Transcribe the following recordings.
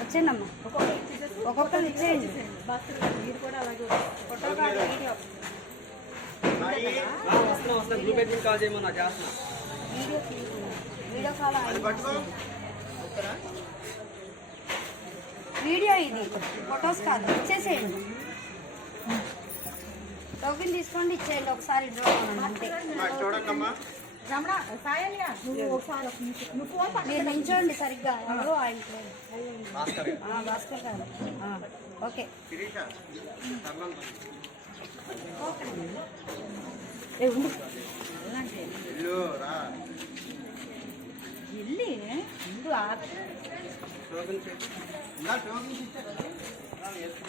వచ్చేయండమ్మా ఒక్కొక్కరు ఇచ్చేయండి. ఫోటో కాదు వీడియో వస్తున్నా వస్తున్నా గ్రూప్ ఎడ్మిన్ కాల్ చేయమన్నా చేస్తున్నా వీడియో తీసుకున్నాం. వీడియో కాల్ ఆయన వీడియో ఇది. ఫొటోస్ కాదు. ఇచ్చేసేయండి. టోకెన్ తీసుకోండి ఇచ్చేయండి. ఒకసారి డ్రా అంతే రమణ సాయన్య నువ్వు ఒకసారి. నువ్వు ఫోన్. మీరు నించోండి సరిగ్గా. ఎవరు ఆయన భాస్కర్ గారు. ఆ, ఓకే. వెళ్ళి ఉండు, ఆ- టోకెన్ చేయి. ఇలా టోకెన్? ఇచ్చారు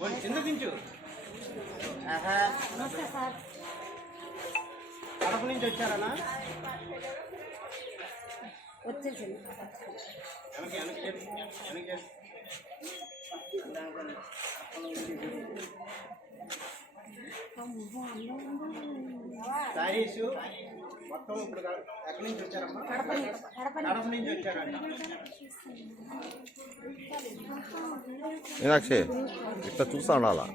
వాళ్ళు కింద దించు. నమస్తే సార్. కడప నుంచి వచ్చారనా? వచ్చేసింది. శారీస్ మొత్తం ఇప్పుడు ఎక్కడి నుంచి వచ్చారమ్మా? కడప నుంచి. వచ్చారంట. మీనాక్షి ఇట్లా చూస్తా ఉండాలా?